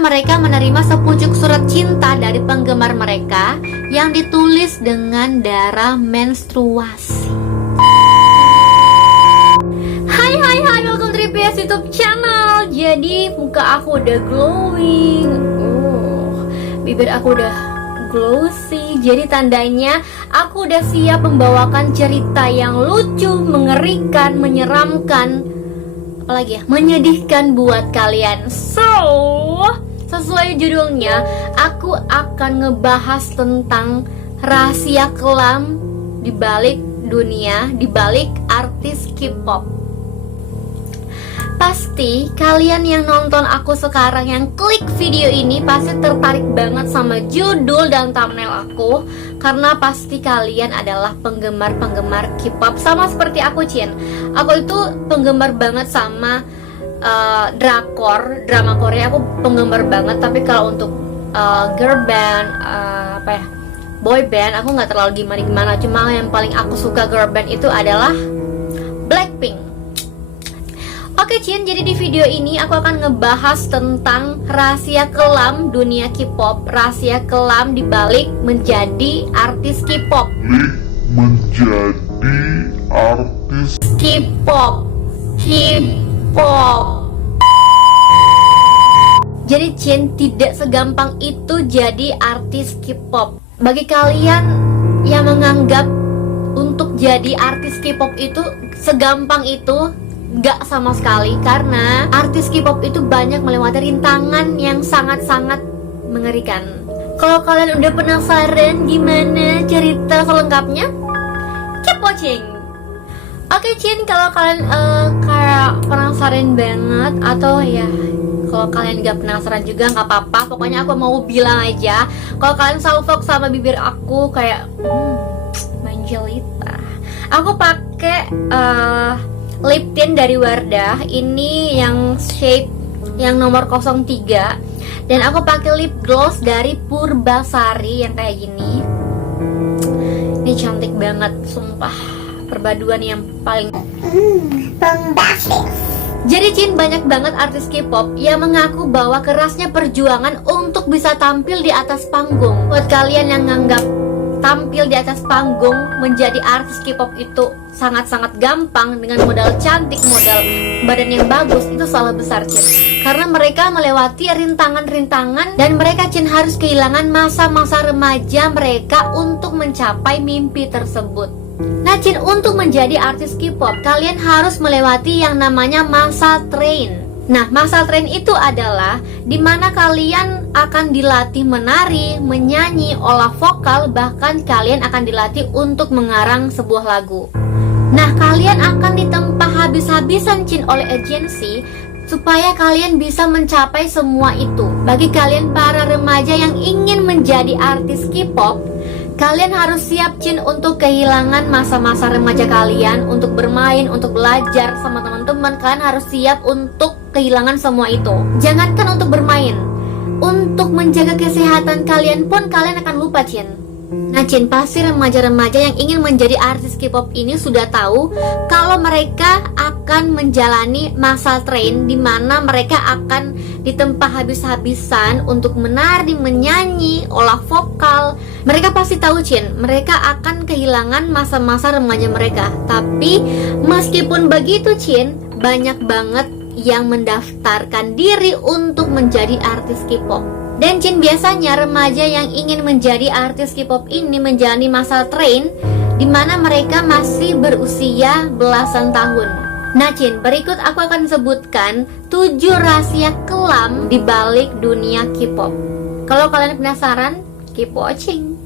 mereka menerima sepucuk surat cinta dari penggemar mereka yang ditulis dengan darah menstruasi. Hai, welcome to TPS YouTube channel. Jadi muka aku udah glowing, bibir aku udah glossy. Jadi tandanya aku udah siap membawakan cerita yang lucu, mengerikan, menyeramkan, apalagi ya, menyedihkan buat kalian. So, sesuai judulnya, aku akan ngebahas tentang rahasia kelam di balik dunia, di balik artis K-pop. Pasti kalian yang nonton aku sekarang, yang klik video ini, pasti tertarik banget sama judul dan thumbnail aku, karena pasti kalian adalah penggemar-penggemar K-pop sama seperti aku, Cin. Aku itu penggemar banget sama drakor, drama Korea. Aku penggemar banget. Tapi kalau untuk girl band, boy band, aku nggak terlalu gimana-gimana. Cuma yang paling aku suka girl band itu adalah Blackpink. Oke, Cin, jadi di video ini aku akan ngebahas tentang rahasia kelam dunia K-pop, rahasia kelam dibalik menjadi artis K-pop. Menjadi artis K-pop. Jadi, Cin, tidak segampang itu jadi artis K-pop. Bagi kalian yang menganggap untuk jadi artis K-pop itu segampang itu, gak sama sekali, karena artis K-pop itu banyak melewati rintangan yang sangat-sangat mengerikan. Kalau kalian udah penasaran gimana cerita selengkapnya, keep watching. Oke, Cin, kalau kalian kayak penasaran banget, atau ya kalau kalian gak penasaran juga gak apa-apa. Pokoknya aku mau bilang aja, kalau kalian salfok sama bibir aku kayak Manjelita, aku pakai lip tint dari Wardah. Ini yang shade yang nomor 03. Dan aku pakai lip gloss dari Purbasari yang kayak gini. Ini cantik banget, sumpah. Perpaduan yang paling bombastis. Jadi, Cin, banyak banget artis K-pop yang mengaku bahwa kerasnya perjuangan untuk bisa tampil di atas panggung. Buat kalian yang nganggap tampil di atas panggung menjadi artis K-pop itu sangat-sangat gampang dengan modal cantik, modal badan yang bagus, itu salah besar, Cin. Karena mereka melewati rintangan-rintangan dan mereka, Cin, harus kehilangan masa-masa remaja mereka untuk mencapai mimpi tersebut. Nah, Cin, untuk menjadi artis K-pop kalian harus melewati yang namanya masa train. Nah, masa train itu adalah dimana kalian akan dilatih menari, menyanyi, olah vokal, bahkan kalian akan dilatih untuk mengarang sebuah lagu. Nah, kalian akan ditempa habis-habisan, Cin, oleh agensi supaya kalian bisa mencapai semua itu. Bagi kalian para remaja yang ingin menjadi artis K-pop, kalian harus siap, Cin, untuk kehilangan masa-masa remaja kalian, untuk bermain, untuk belajar sama teman-teman. Kalian harus siap untuk kehilangan semua itu. Jangankan untuk bermain, untuk menjaga kesehatan kalian pun kalian akan lupa, Cin. Nah, Cin, pasti remaja-remaja yang ingin menjadi artis K-pop ini sudah tahu kalau mereka akan menjalani masa train, di mana mereka akan ditempa habis-habisan untuk menari, menyanyi, olah vokal. Mereka pasti tahu, Cin, mereka akan kehilangan masa-masa remaja mereka. Tapi meskipun begitu, Cin, banyak banget yang mendaftarkan diri untuk menjadi artis K-pop. Dan, Cin, biasanya remaja yang ingin menjadi artis K-pop ini menjalani masa train di mana mereka masih berusia belasan tahun. Nah, Cin, berikut aku akan sebutkan 7 rahasia kelam di balik dunia K-pop. Kalau kalian penasaran, keep watching.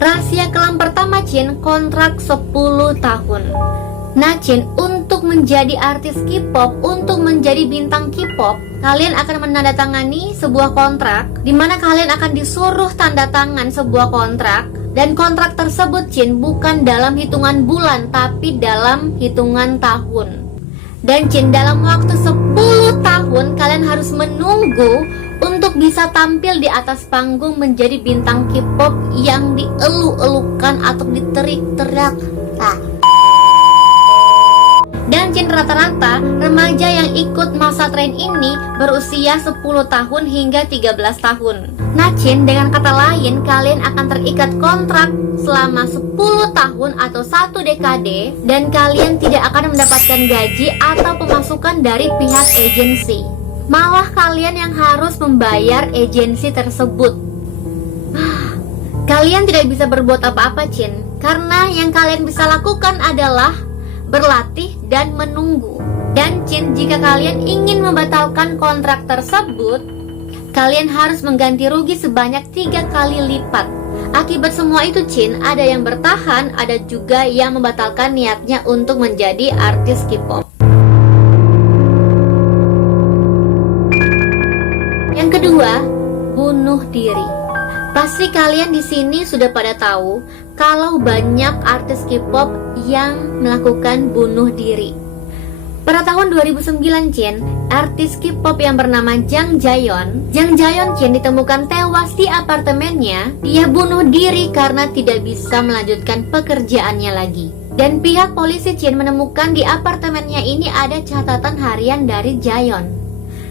Rahasia kelam pertama, Cin, kontrak 10 tahun. Nah, Cin, untuk menjadi artis K-pop, untuk menjadi bintang K-pop, kalian akan menandatangani sebuah kontrak di mana kalian akan disuruh tanda tangan sebuah kontrak. Dan kontrak tersebut, Cin, bukan dalam hitungan bulan, tapi dalam hitungan tahun. Dan, Cin, dalam waktu 10 tahun kalian harus menunggu untuk bisa tampil di atas panggung menjadi bintang K-pop yang dielu-elukan atau diterik-teriak. Dan Chin, rata-rata remaja yang ikut masa tren ini berusia 10 tahun hingga 13 tahun. Nah Chin, dengan kata lain, kalian akan terikat kontrak selama 10 tahun atau 1 dekade, dan kalian tidak akan mendapatkan gaji atau pemasukan dari pihak agensi. Malah kalian yang harus membayar agensi tersebut. Kalian tidak bisa berbuat apa-apa Chin, karena yang kalian bisa lakukan adalah berlatih dan menunggu. Dan Chin, jika kalian ingin membatalkan kontrak tersebut, kalian harus mengganti rugi sebanyak 3 kali lipat. Akibat semua itu Chin, ada yang bertahan, ada juga yang membatalkan niatnya untuk menjadi artis K-pop. Yang kedua, bunuh diri. Pasti kalian di sini sudah pada tahu kalau banyak artis K-pop yang melakukan bunuh diri. Pada tahun 2009 Chin, artis K-pop yang bernama Jang Jaeyeon Chin ditemukan tewas di apartemennya. Dia bunuh diri karena tidak bisa melanjutkan pekerjaannya lagi. Dan pihak polisi Chin menemukan di apartemennya ini ada catatan harian dari Jaeyeon.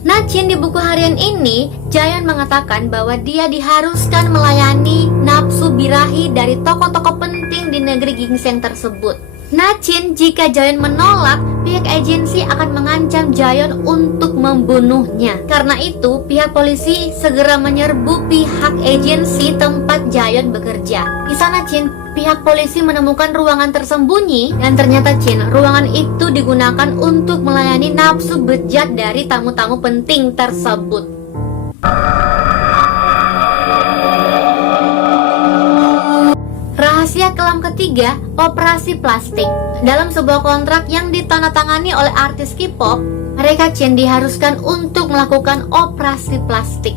Nah Chin, di buku harian ini, Jaeyeon mengatakan bahwa dia diharuskan melayani nafsu birahi dari tokoh-tokoh penting di negeri ginseng tersebut. Nah Chin, jika Jaeyeon menolak, pihak agensi akan mengancam Jaeyeon untuk membunuhnya. Karena itu, pihak polisi segera menyerbu pihak agensi tempat Jaeyeon bekerja. Di sana Chin, pihak polisi menemukan ruangan tersembunyi, dan ternyata Chin, ruangan itu digunakan untuk melayani nafsu bejat dari tamu-tamu penting tersebut. Rahasia kelam ketiga, operasi plastik. Dalam sebuah kontrak yang ditandatangani oleh artis K-pop, mereka Chin diharuskan untuk melakukan operasi plastik.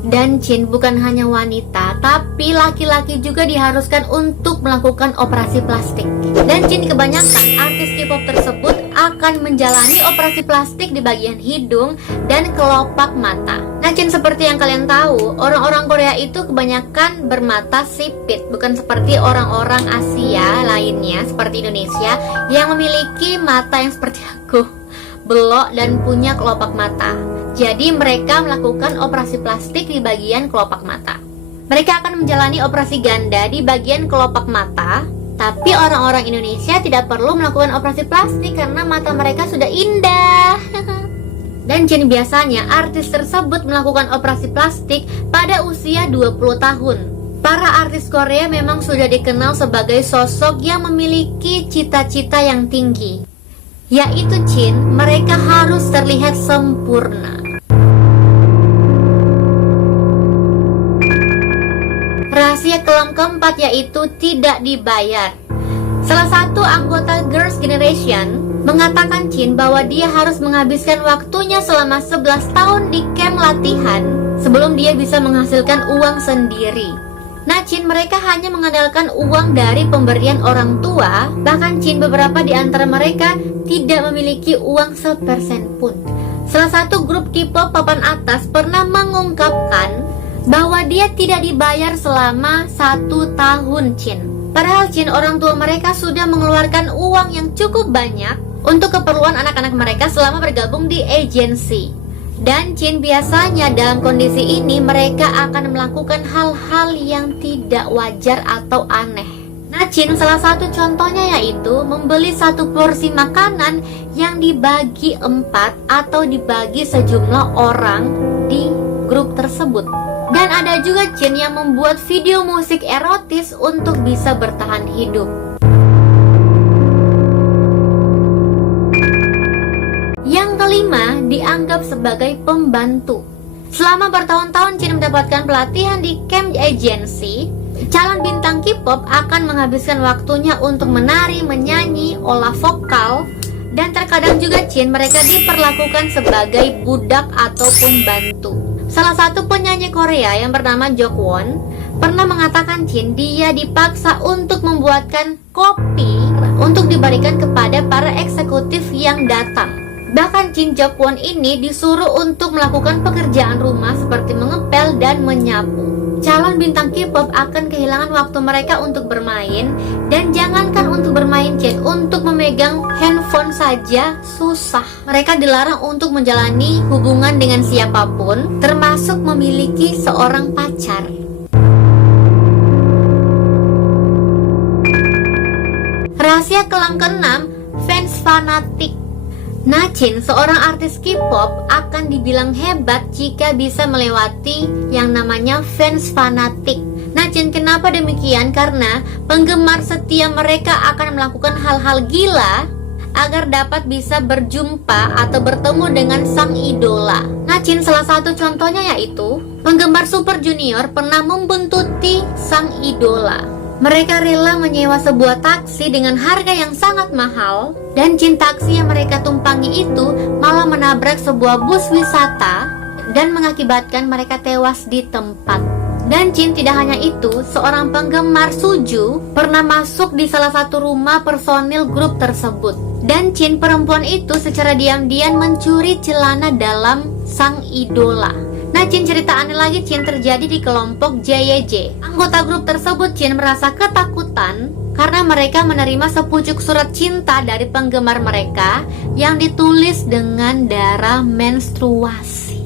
Dan Chin, bukan hanya wanita, tapi laki-laki juga diharuskan untuk melakukan operasi plastik. Dan Chin, kebanyakan artis K-pop tersebut akan menjalani operasi plastik di bagian hidung dan kelopak mata. Nah Chin, seperti yang kalian tahu, orang-orang Korea itu kebanyakan bermata sipit, bukan seperti orang-orang Asia lainnya seperti Indonesia yang memiliki mata yang seperti aku, belok dan punya kelopak mata. Jadi mereka melakukan operasi plastik di bagian kelopak mata. Mereka akan menjalani operasi ganda di bagian kelopak mata. Tapi orang-orang Indonesia tidak perlu melakukan operasi plastik karena mata mereka sudah indah. Dan Chin, biasanya artis tersebut melakukan operasi plastik pada usia 20 tahun. Para artis Korea memang sudah dikenal sebagai sosok yang memiliki cita-cita yang tinggi, yaitu Chin, mereka harus terlihat sempurna. Rahasia kelam keempat yaitu tidak dibayar. Salah satu anggota Girls' Generation mengatakan Chin bahwa dia harus menghabiskan waktunya selama 11 tahun di camp latihan sebelum dia bisa menghasilkan uang sendiri. Nah Chin, mereka hanya mengandalkan uang dari pemberian orang tua. Bahkan Chin, beberapa di antara mereka tidak memiliki uang sepersen pun. Salah satu grup K-pop papan atas pernah mengungkapkan bahwa dia tidak dibayar selama 1 tahun Chin. Padahal Chin, orang tua mereka sudah mengeluarkan uang yang cukup banyak untuk keperluan anak-anak mereka selama bergabung di agensi. Dan Chin, biasanya dalam kondisi ini mereka akan melakukan hal-hal yang tidak wajar atau aneh. Nah Chin, salah satu contohnya yaitu membeli 1 porsi makanan yang dibagi 4 atau dibagi sejumlah orang di grup tersebut. Dan ada juga Chin yang membuat video musik erotis untuk bisa bertahan hidup. Yang kelima, dianggap sebagai pembantu. Selama bertahun-tahun Chin mendapatkan pelatihan di camp agency, calon bintang K-pop akan menghabiskan waktunya untuk menari, menyanyi, olah vokal, dan terkadang juga Chin mereka diperlakukan sebagai budak atau pembantu. Salah satu penyanyi Korea yang bernama Jokwon pernah mengatakan Chin dia dipaksa untuk membuatkan kopi untuk diberikan kepada para eksekutif yang datang. Bahkan Chin Jokwon ini disuruh untuk melakukan pekerjaan rumah seperti mengepel dan menyapu. Calon bintang K-pop akan kehilangan waktu mereka untuk bermain, dan jangankan untuk bermain Chin, untuk memegang handphone saja susah. Mereka dilarang untuk menjalani hubungan dengan siapapun, termasuk memiliki seorang pacar. Rahasia kelam keenam, fans fanatik. Nachin, seorang artis K-pop, akan dibilang hebat jika bisa melewati yang namanya fans fanatik. Nachin, kenapa demikian? Karena penggemar setia mereka akan melakukan hal-hal gila agar dapat bisa berjumpa atau bertemu dengan sang idola. Nachin, salah satu contohnya yaitu penggemar Super Junior pernah membuntuti sang idola. Mereka rela menyewa sebuah taksi dengan harga yang sangat mahal, dan Jin taksi yang mereka tumpangi itu malah menabrak sebuah bus wisata dan mengakibatkan mereka tewas di tempat. Dan Jin tidak hanya itu, seorang penggemar Suju pernah masuk di salah satu rumah personil grup tersebut. Dan Jin perempuan itu secara diam-diam mencuri celana dalam sang idola. Nah, Jin, cerita aneh lagi Jin terjadi di kelompok JYJ. Anggota grup tersebut Jin merasa ketakutan karena mereka menerima sepucuk surat cinta dari penggemar mereka yang ditulis dengan darah menstruasi.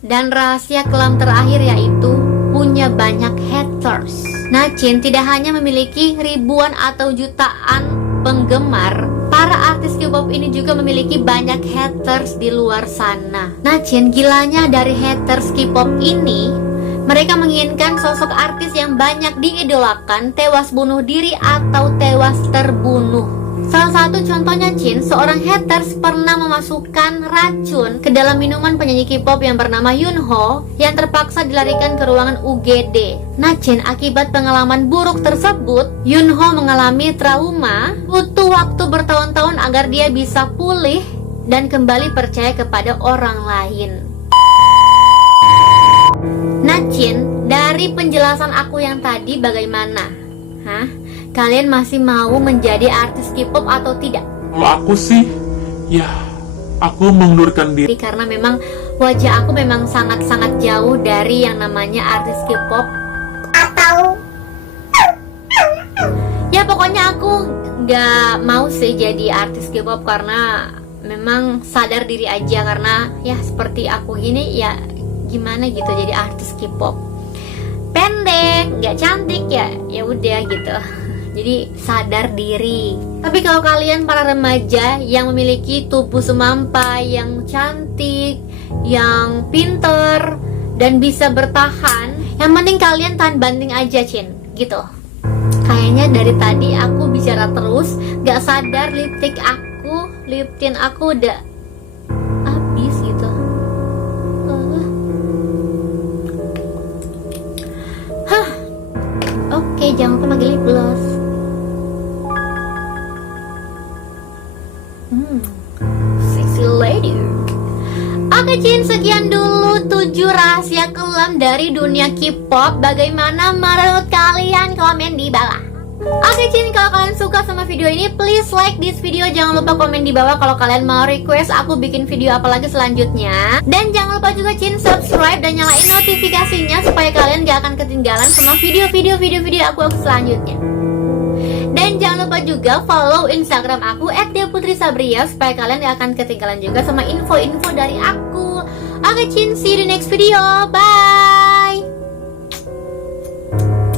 Dan rahasia kelam terakhir yaitu punya banyak haters. Nah, Jin tidak hanya memiliki ribuan atau jutaan penggemar, para artis K-pop ini juga memiliki banyak haters di luar sana. Nah, Jin, gilanya dari haters K-pop ini, mereka menginginkan sosok artis yang banyak diidolakan tewas bunuh diri atau tewas terbunuh. Salah satu contohnya Jin, seorang haters pernah memasukkan racun ke dalam minuman penyanyi K-pop yang bernama Yunho yang terpaksa dilarikan ke ruangan UGD. Nah, Jin, akibat pengalaman buruk tersebut, Yunho mengalami trauma, butuh waktu bertahun-tahun agar dia bisa pulih dan kembali percaya kepada orang lain. Nah, Jin, dari penjelasan aku yang tadi bagaimana? Kalian masih mau menjadi artis K-pop atau tidak? Kalau aku sih, ya aku mengundurkan diri. Karena memang wajah aku memang sangat-sangat jauh dari yang namanya artis K-pop. Atau ya pokoknya aku gak mau sih jadi artis K-pop karena memang sadar diri aja. Karena ya seperti aku gini ya gimana gitu jadi artis K-pop. Pendek, gak cantik ya udah gitu. Jadi sadar diri. Tapi kalau kalian para remaja yang memiliki tubuh semampai, yang cantik, yang pinter, dan bisa bertahan, yang penting kalian tahan banting aja, Cin, gitu. Kayaknya dari tadi aku bicara terus, gak sadar lip tint aku udah habis gitu. Oke, jangan lupa pakai lip gloss. Sexy lady. Oke, Cin, sekian dulu 7 rahasia kelam dari dunia K-pop. Bagaimana menurut kalian? Komen di bawah. Oke, Cin, kalau kalian suka sama video ini, please like this video. Jangan lupa komen di bawah kalau kalian mau request aku bikin video apa lagi selanjutnya. Dan jangan lupa juga, Cin, subscribe dan nyalain notifikasinya supaya kalian gak akan ketinggalan sama video aku selanjutnya. Dan jangan lupa juga follow Instagram aku @deaputrisabria supaya kalian gak akan ketinggalan juga sama info-info dari aku. Oke, Cin, see you di next video. Bye.